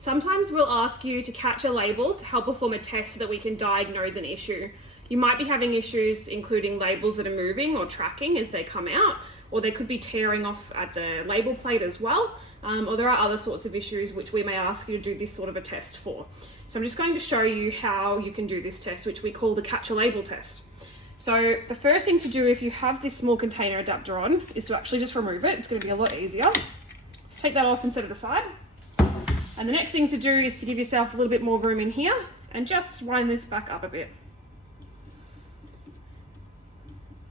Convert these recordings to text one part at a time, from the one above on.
Sometimes we'll ask you to catch a label to help perform a test so that we can diagnose an issue. You might be having issues including labels that are moving or tracking as they come out, or they could be tearing off at the label plate as well, or there are other sorts of issues which we may ask you to do this sort of a test for. So I'm just going to show you how you can do this test, which we call the catch a label test. So the first thing to do if you have this small container adapter on is to actually just remove it. It's going to be a lot easier. Let's take that off and set it aside. And the next thing to do is to give yourself a little bit more room in here and just wind this back up a bit.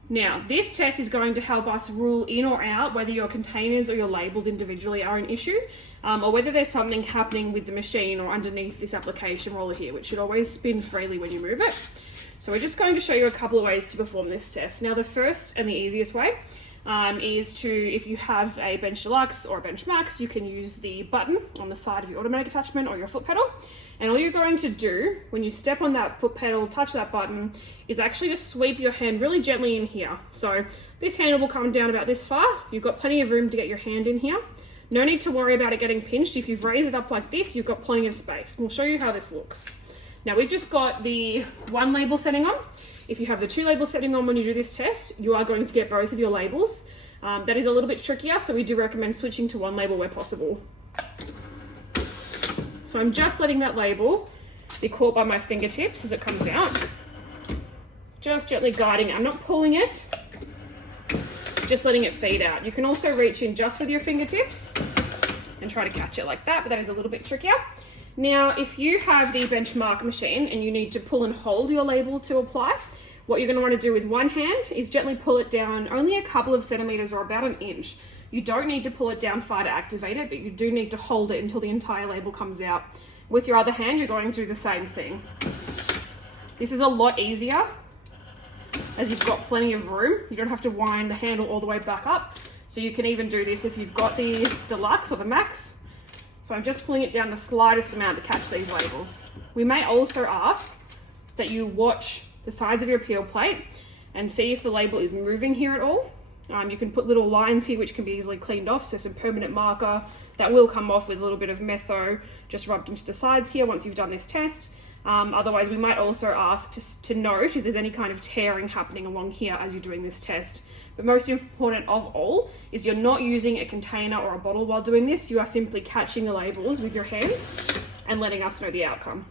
Now, this test is going to help us rule in or out whether your containers or your labels individually are an issue, or whether there's something happening with the machine or underneath this application roller here, which should always spin freely when you move it. So we're just going to show you a couple of ways to perform this test. Now, the first and the easiest way is to, if you have a bench deluxe or a bench max, you can use the button on the side of your automatic attachment or your foot pedal. And all you're going to do when you step on that foot pedal, touch that button, is actually just sweep your hand really gently in here. So this handle will come down about this far. You've got plenty of room to get your hand in here. No need to worry about it getting pinched. If you've raised it up like this, you've got plenty of space. We'll show you how this looks. Now we've just got the one label setting on. If you have the two labels setting on when you do this test, you are going to get both of your labels. That is a little bit trickier, so we do recommend switching to one label where possible. So I'm just letting that label be caught by my fingertips as it comes out. Just gently guiding it. I'm not pulling it, just letting it feed out. You can also reach in just with your fingertips and try to catch it like that, but that is a little bit trickier. Now, if you have the benchmark machine and you need to pull and hold your label to apply, what you're going to want to do with one hand is gently pull it down only a couple of centimeters or about an inch. You don't need to pull it down far to activate it, but you do need to hold it until the entire label comes out. With your other hand, you're going to do the same thing. This is a lot easier as you've got plenty of room. You don't have to wind the handle all the way back up. So you can even do this if you've got the deluxe or the max. So I'm just pulling it down the slightest amount to catch these labels. We may also ask that you watch the sides of your peel plate and see if the label is moving here at all. You can put little lines here which can be easily cleaned off, so some permanent marker that will come off with a little bit of metho just rubbed into the sides here once you've done this test. Otherwise, we might also ask to note if there's any kind of tearing happening along here as you're doing this test. But most important of all is you're not using a container or a bottle while doing this. You are simply catching the labels with your hands and letting us know the outcome.